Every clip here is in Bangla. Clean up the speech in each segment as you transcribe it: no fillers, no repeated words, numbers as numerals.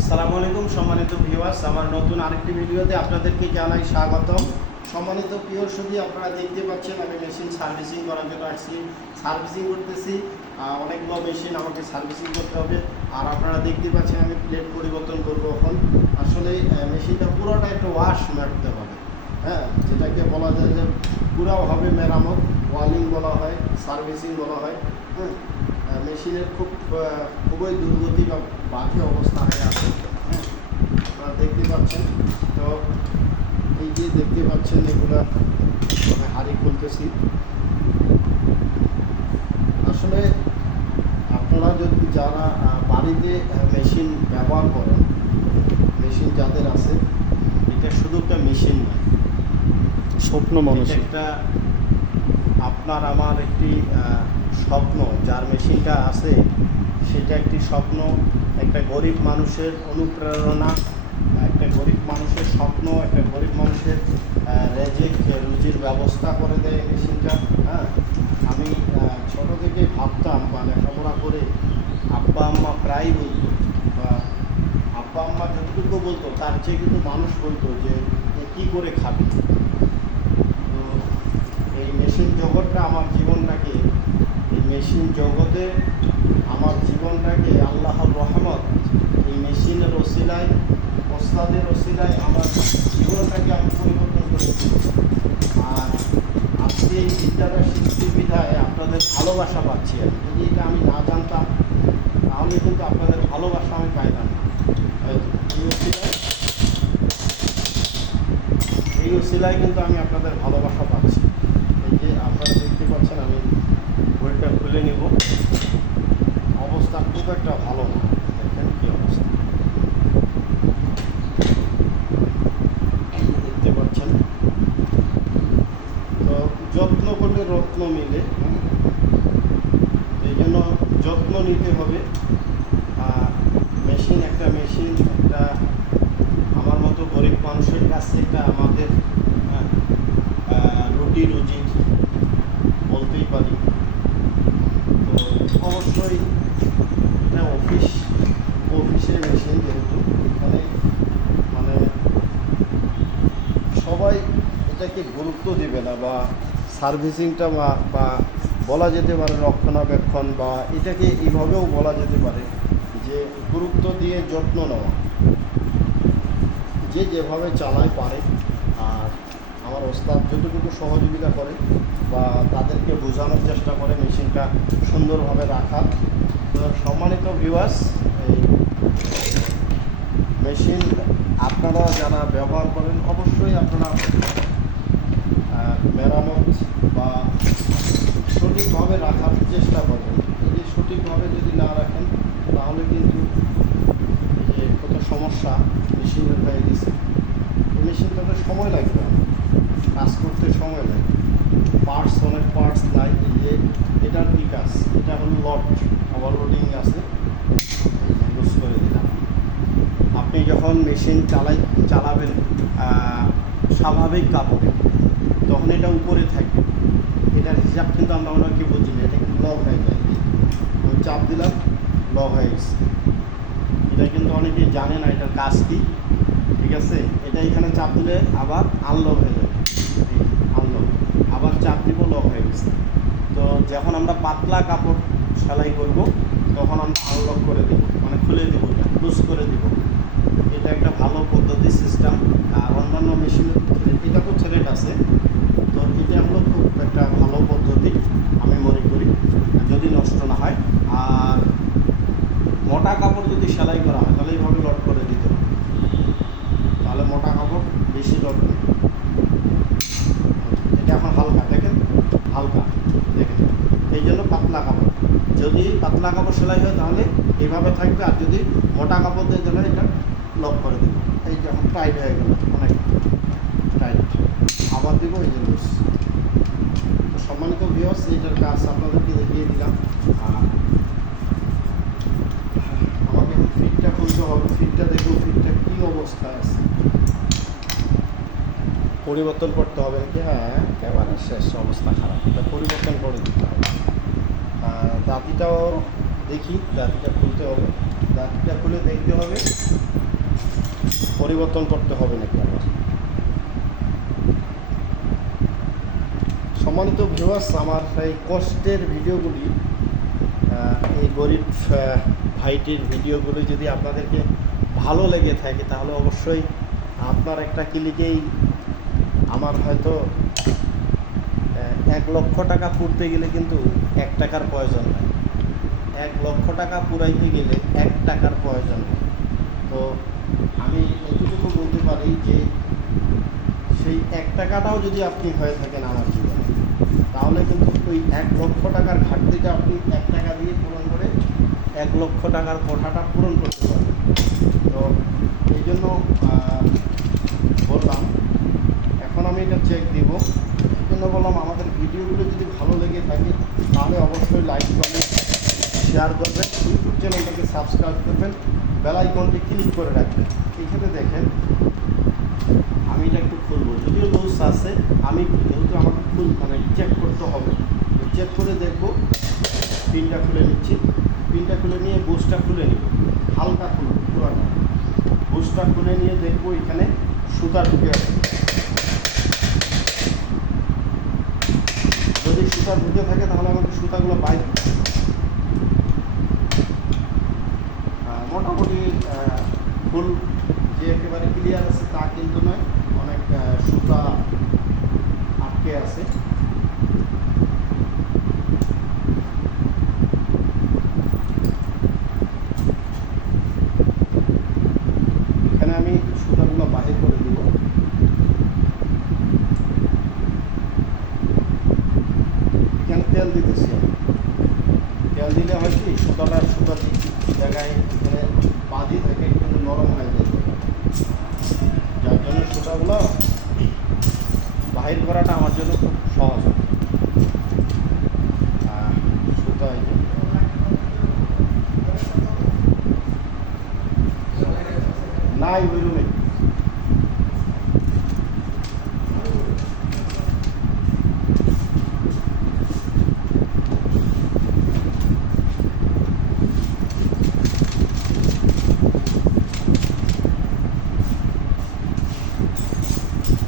আসসালামু আলাইকুম সম্মানিত ভিউয়ার্স, আমার নতুন আরেকটি ভিডিওতে আপনাদেরকে জানাই স্বাগতম। সম্মানিত প্রিয় সুধী, আপনারা দেখতে পাচ্ছেন আমি মেশিন সার্ভিসিং করার জন্য আসছি। সার্ভিসিং করতেছি, অনেকগুলো মেশিন আমাকে সার্ভিসিং করতে হবে। আর আপনারা দেখতে পাচ্ছেন আমি প্লেট পরিবর্তন করব এখন। আসলে মেশিনটা পুরোটা একটু ওয়াশ মারতে হবে, হ্যাঁ, যেটাকে বলা যায় যে পুরাও হবে মেরামত, ওয়ালিং বলা হয়, সার্ভিসিং বলা হয়। হ্যাঁ, মেশিনের খুবই দুর্গতি বা বাকি অবস্থা হয়ে আছে। হ্যাঁ, আপনারা দেখতে পাচ্ছেন। তো এই যে দেখতে পাচ্ছেন এগুলা আমি হাঁড়ি খুলতেছি। আসলে আপনারা যদি যারা বাড়িতে মেশিন ব্যবহার করেন, মেশিন যাদের আছে, এটা শুধু একটা মেশিন নয়, স্বপ্ন মানুষ একটা আপনার আমার একটি স্বপ্ন। যার মেশিনটা আছে সেটা একটি স্বপ্ন, একটা গরিব মানুষের অনুপ্রেরণা, একটা গরিব মানুষের স্বপ্ন, একটা গরিব মানুষের রেজেক রুজির ব্যবস্থা করে দেয় মেশিনটা। হ্যাঁ, আমি ছোটো থেকে ভাবতাম বা লেখাপড়া করে আব্বা আম্মা প্রায় বলতো, বা আব্বা আম্মা যতটুকু বলতো তার চেয়ে কিন্তু মানুষ বলতো যে কী করে খাবে। তো এই মেশিন জগৎটা আমার জীবনটাকে, এই মেশিন জগতে আমার জীবনটাকে আল্লাহর রহমত, এই মেশিনের ওসিলায়, ওস্তাদের ওসিলায় আমার জীবনটাকে আমি পরিবর্তন করেছি। আর আজকে এই বিদ্যাটা শিখতে বিধায় আপনাদের ভালোবাসা পাচ্ছি। আমি যদি এটা আমি না জানতাম তাহলে কিন্তু আপনাদের ভালোবাসা আমি পাইতাম না। এই ওসিলায় কিন্তু আমি আপনাদের ভালোবাসা পাচ্ছি। এই যে আপনারা দেখতে পাচ্ছেন আমি বইটা খুলে নিব, অবস্থা খুব একটা ভালো না। দেখেন কী অবস্থা, দেখতে পাচ্ছেন। তো যত্ন করলে রত্ন মিলে, এই জন্য যত্ন নিতে হবে। মেশিন একটা আমার মতো গরিব মানুষের কাছে একটা আমাদের রুটি রুজির বলতেই পারি। তো অবশ্যই এটা অফিসের মেশিন, যেহেতু এখানে মানে সবাই এটাকে গুরুত্ব দেবে না, বা সার্ভিসিংটা বা বলা যেতে পারে রক্ষণাবেক্ষণ, বা এটাকে এইভাবেও বলা যেতে পারে যে গুরুত্ব দিয়ে যত্ন নেওয়া, যে যেভাবে চালায় পারে। আর আমার ওস্তাদ যতটুকু সহযোগিতা করে বা তাদেরকে বোঝানোর চেষ্টা করে মেশিনটা সুন্দরভাবে রাখার। তো সম্মানিত ভিউয়ার্স, এই মেশিন আপনারা যারা ব্যবহার করেন অবশ্যই আপনারা মেরামত বা সঠিকভাবে রাখার চেষ্টা করবেন। যদি সঠিকভাবে যদি না রাখেন তাহলে কিন্তু এই যে কত সমস্যা মেশিনের হয়ে গেছে। এই মেশিনটাতে সময় লাগবে, আমার কাজ করতে সময় লাগে, অনেক পার্টস নাই। এই যে এটার কী কাজ, এটা হলো লট, ওভারলোডিং আছে, লুজ করে দিলাম। আপনি যখন মেশিন চালাবেন স্বাভাবিক কাপড়ে, তখন এটা উপরে থাকবে। এটার হিসাব কিন্তু আমরা অনেকে বুঝি না, এটা কিন্তু লক হয়ে যায়। আমি চাপ দিলাম, লক হয়ে গেছে। এটা কিন্তু অনেকেই জানে না এটার কাজ কী। ঠিক আছে, এটা এখানে চাপ দিলে আবার আনলক হয়ে যাবে, আনলক, আবার চাপ দিব, লক হয়ে গেছে। তো যখন আমরা পাতলা কাপড় সেলাই করব তখন আমরা আনলক করে দেবো, মানে খুলে দেবো, এটা লুজ করে দেবো। এটা একটা ভালো পদ্ধতি, সিস্টেম। আর অন্যান্য মেশিনের এটা তো থ্রেড আছে, তো এটা হলো খুব একটা ভালো পদ্ধতি আমি মনে করি, যদি নষ্ট না হয়। আর মোটা কাপড় যদি সেলাই করা হয় তাহলে এইভাবে লট করে দিতে হবে, তাহলে মোটা কাপড় বেশি লট নেই। এটা এখন হালকা, দেখেন হালকা, দেখেন। এই জন্য পাতলা কাপড়, যদি পাতলা কাপড় সেলাই হয় তাহলে এইভাবে থাকবে, আর যদি মোটা কাপড় দিয়ে দিলে এটা লক করে দেবে। এই যে এখন টাইট হয়ে গেল, অনেক টাইট, আবার দিব, এই যে লুজ। তো সম্মানিত ভিউয়ার্স, এইটার কাজ আপনাদেরকে দেখিয়ে দিলাম। আর আমাকে ফিটটা খুলতে হবে, ফিটটা দেখুন, ফিটটা কী অবস্থায় আছে, পরিবর্তন করতে হবে নাকি। হ্যাঁ, একেবারে শেষ অবস্থা খারাপ, এটা পরিবর্তন করে দিতে হবে। দাঁতিটাও দেখি, দাঁতিটা খুলতে হবে, দাঁতিটা খুলে দেখতে হবে পরিবর্তন করতে হবে নাকি আবার? সম্মানিত ভিউয়ার্স, আমার এই কষ্টের ভিডিওগুলি, এই গরিব ভাইটির ভিডিওগুলি যদি আপনাদেরকে ভালো লেগে থাকে তাহলে অবশ্যই আপনার একটা ক্লিকেই আমার হয়তো 1 লক্ষ টাকা পুড়তে গেলে কিন্তু 1 টাকার প্রয়োজন হয়। 1 লক্ষ টাকা পুরাইতে গেলে 1 টাকার প্রয়োজন হয়। তো আমি এতটুকু বলতে পারি যে সেই 1 টাকাটাও যদি আপনি হয়ে থাকেন আমার জীবনে, তাহলে কিন্তু ওই 1 লক্ষ টাকার ঘাটতিটা আপনি 1 টাকা দিয়ে পূরণ করে 1 লক্ষ টাকার কোঠাটা পূরণ করতে পারবেন। তো এই জন্য বললাম, এখন আমি এটা চেক দিব। এই জন্য বললাম আমাদের ভিডিওগুলো যদি ভালো লেগে থাকে তাহলে অবশ্যই লাইক করবেন, শেয়ার করবেন, ইউটিউব চ্যানেলটাকে সাবস্ক্রাইব করবেন, বেল আইকনটি ক্লিক করে রাখবেন। এখানে দেখেন আমি এটা একটু খুলবো, যদিও লুজ আছে, আমি যেহেতু আমাকে মানে চেক করতে হবে, চেক করে দেখবো। পিনটা খুলে নিচ্ছি, পিনটা খুলে নিয়ে বুশটা খুলে নিব, হালকা খুলব পুরোটা। বুশটা খুলে নিয়ে দেখবো এখানে সুতা ঢুকে আছে। যদি সুতা ঢুকে থাকে তাহলে আমাকে সুতাগুলো বাইর করতে হবে। মোটামুটি ফুল যে একেবারে ক্লিয়ার আছে তা কিন্তু নয়, অনেক সুতা আটকে আছে। এখানে আমি সুতাগুলো বাহির করে দিব। এখানে তেল দিতেছি আমি। তেল দিলে হয় কি সুতার জায়গায় এখানে বাঁধি থাকে, কিন্তু নরম হয়ে যায়, যার জন্য সুতাগুলো বাহির করাটা আমার জন্য খুব সহজ হয়। সুতা এই যে নাই ওই রুমে।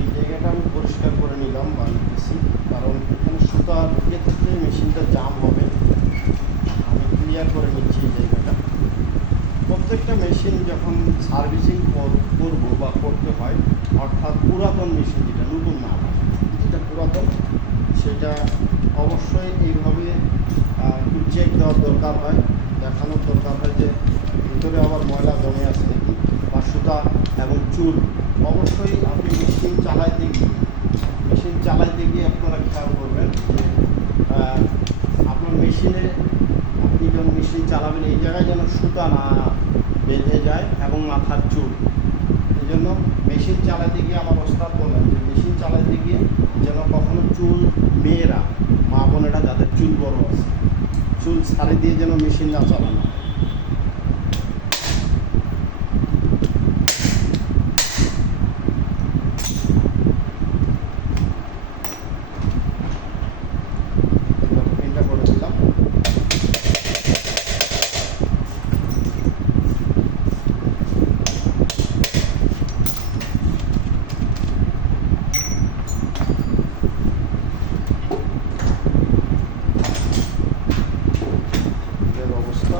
এই জায়গাটা আমি পরিষ্কার করে নিলাম বা নিতেছি, কারণ এখানে সুতা ঢুকে থাকলে মেশিনটা জাম হবে। আমি ক্লিয়ার করে নিচ্ছি এই জায়গাটা। প্রত্যেকটা মেশিন যখন সার্ভিসিং করবো বা করতে হয়, অর্থাৎ পুরাতন মেশিন, যেটা নতুন না, যেটা পুরাতন, সেটা অবশ্যই এইভাবে একটু চেক দেওয়ার দরকার হয়, দেখানোর দরকার হয় যে ভিতরে আবার ময়লা জমে আছে নাকি, বা সুতা এবং চুল। অবশ্যই আপনি মেশিন চালাইতে গিয়ে আপনারা খেয়াল করবেন আপনার মেশিনে, আপনি যখন মেশিন চালাবেন এই জায়গায় যেন সুতা না বেঁধে যায় এবং মাথার চুল। এই জন্য মেশিন চালাতে গিয়ে আমার ওস্তাদ বলেন যে মেশিন চালাতে গিয়ে যেন কখনো চুল, মেয়েরা, মা বোনেরা যাদের চুল বড় আছে, চুল ছাড়ি দিয়ে যেন মেশিন না চালানো হয়। পিনটা করে দিলাম। অবস্থা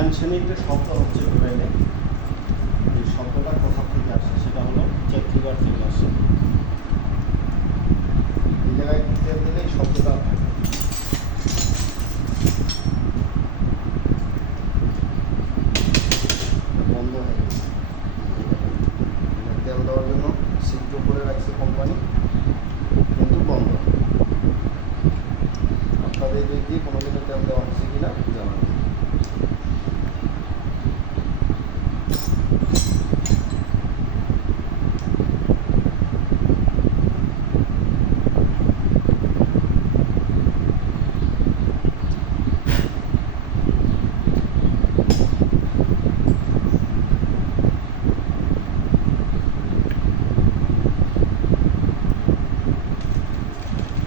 ঝ্যানঝেনে একটা শব্দ হচ্ছে ব্রেনে। এই শব্দটা কোথা থেকে আসে সেটা হলো চেক লিভার থেকে আসে। এই জায়গায় তেল দিলে এই শব্দটা থাকে। বন্ধ হয়ে গেছে। তেল দেওয়ার জন্য ছিদ্র করে রাখছে কোম্পানি, কিন্তু বন্ধ। আপনাদের দিক দিয়ে কোনো দিনও তেল দেওয়া হচ্ছে কিনা জানাবেন।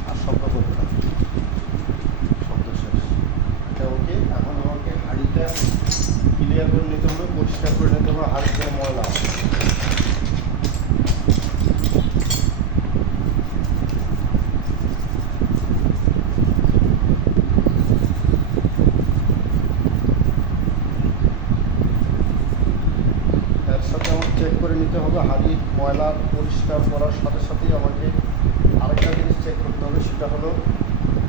আর শব্দ করতে হবে, শব্দ শেষ। এটা ওকে। এখন আমাকে হাঁড়িটা ক্লিয়ার করে নিতে হবে, পরিষ্কার করে নিতে হবে, হাঁড়িতে ময়লা আছে। এর সাথে আমাকে চেক করে নিতে হবে, হাঁড়ির ময়লা পরিষ্কার করার সাথে সাথেই আমাকে আরেকটা জিনিস চেক করতে হবে, সেটা হলো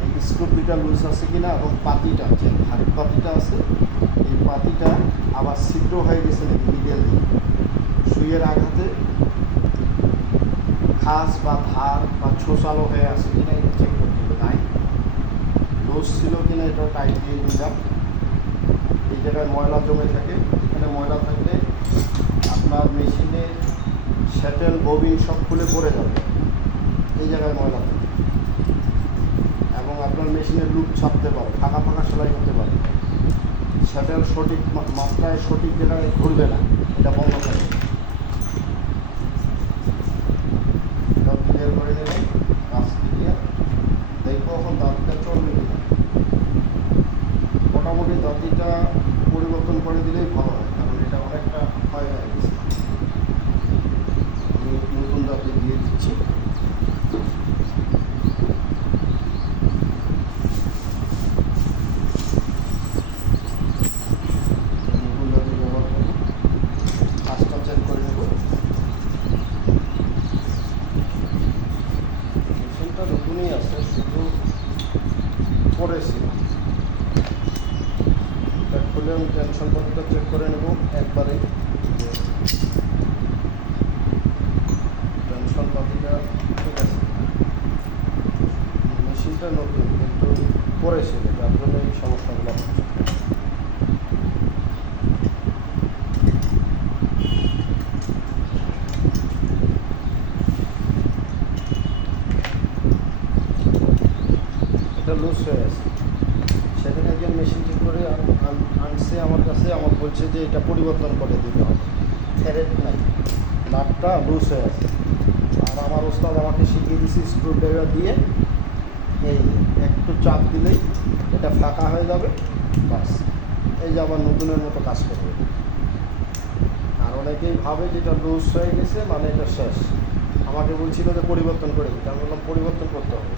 এই স্ক্রুপিটা লুজ আছে কিনা, এবং পাতিটা, যে হাঁড়ির পাতিটা আছে এই পাতিটা আবার ছিদ্র হয়ে গেছে নাকি মিডিয়াল দিয়ে, সুইয়ের আঘাতে খাস বা ধার বা ছোচালো হয়ে আছে কিনা এটা চেক করতে হবে। নাই লুজ ছিল কিনা এটা টাইট দিয়ে নিলাম। এই জায়গায় ময়লা জমে থাকে, এখানে ময়লা থাকলে আপনার মেশিনের শ্যাটেল ববিন সব খুলে পড়ে যাবে। এই জায়গায় ময়লা থাকে এবং আপনার মেশিনের লুপ ছাপতে পারে, ফাঁকা ফাঁকা সেলাই হতে পারে। শ্যাটেল সঠিক মাত্রায় সঠিক জায়গায় ঘুরবে না, এটা বন্ধ থাকে। সব ক্লিয়ার করে নেবেন কাজ ক্লিয়ার। দেখবো এখন দাঁতটা চলবে কিনা। মোটামুটি দাঁতিটা পরিবর্তন করে দিলেই ভালো হয়, কারণ এটা অনেকটা ক্ষয় হয়ে গেছে। আমি নতুন দাঁতি দিয়ে দিচ্ছি। নতুন দাঁতি ব্যবহার করবো, কাজটা চেক করে নেব। মেশিনটা নতুনই আছে, শুধু পড়েছিল। এটা খুলে আমি টেনশন পত্রটা চেক করে নেব একবারে। টেনশন পাতিটা ঠিক আছে, মেশিনটা নতুন কিন্তু পড়েছিল, যার জন্য এই সমস্যাগুলো হচ্ছে। এটা লুজ হয়ে আছে। সেদিন একজন মেশিন ঠিক করে আনছে আমার কাছে, আমার বলছে যে এটা পরিবর্তন করে দিতে হবে, থ্রেড নাই, নাটটা লুজ হয়ে আছে। আর আমার ওস্তাদ আমাকে শিখিয়ে দিয়েছে স্ক্রু ড্রাইভার দিয়ে এই একটু চাপ দিলেই এটা ফাঁকা হয়ে যাবে, বাস। এই যে আবার নতুনের মতো কাজ করবে। আর অনেকেই ভাবে যে এটা লুজ হয়ে গেছে মানে এটা শেষ। আমাকে বলছিল যে পরিবর্তন করে দিতে, আমি বললাম পরিবর্তন করতে হবে।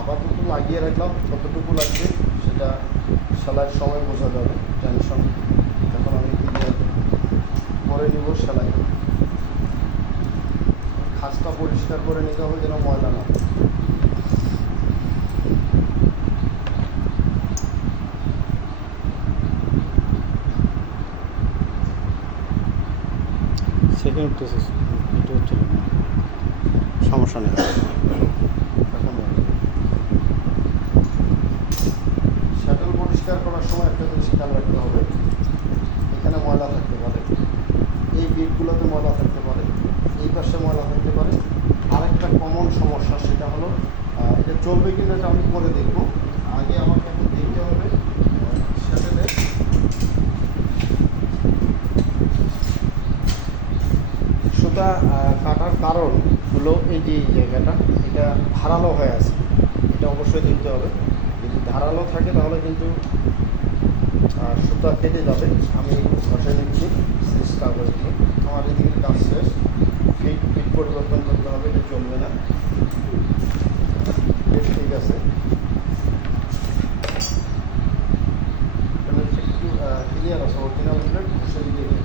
আপাতত লাগিয়ে রাখলাম, কতটুকু লাগবে সেটা সেলাইয়ের সময় বোঝা যাবে, টেনশন। এখন আমি ক্লিয়ার করে নিব সেলাই। খাসটা পরিষ্কার করে নিতে হবে যেন ময়লা না থাকে। সেকেন্ড প্রসেস এটা হচ্ছে সমস্যা নেই। শাটল পরিষ্কার করার সময় একটা জিনিস খেয়াল রাখতে হবে, এখানে ময়লা থাকতে পারে, এই বিটগুলোতে ময়লা থাকতে পারে, এই পাশে ময়লা থাকতে পারে। আরেকটা কমন সমস্যা সেটা হলো এটা চলবে কিনা এটা আমি পরে দেখব। আগে আমাকে এখন দেখতে হবে শাটলে সুতা কাটার কারণ হলো এই যে এই জায়গাটা, এটা ধারালো হয়ে আছে, এটা অবশ্যই দেখতে হবে। যদি ধারালো থাকে তাহলে কিন্তু সুতা কেটে যাবে। আমি ঘষে নিচ্ছি চেষ্টা করে দিয়ে। আমার এদিকে কাজ শেষ, ফিট পরিবর্তন করতে হবে, এটা চলবে না। ঠিক আছে, একটু ক্লিয়ার আছে, অরিজিনাল ব্লেড ঘষে দিতে দেবে।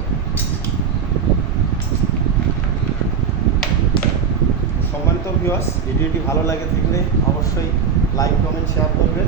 সম্মানিত ভিউয়ার্স, ভিডিওটি ভালো লাগে থাকলে অবশ্যই লাইক কমেন্ট শেয়ার করবেন।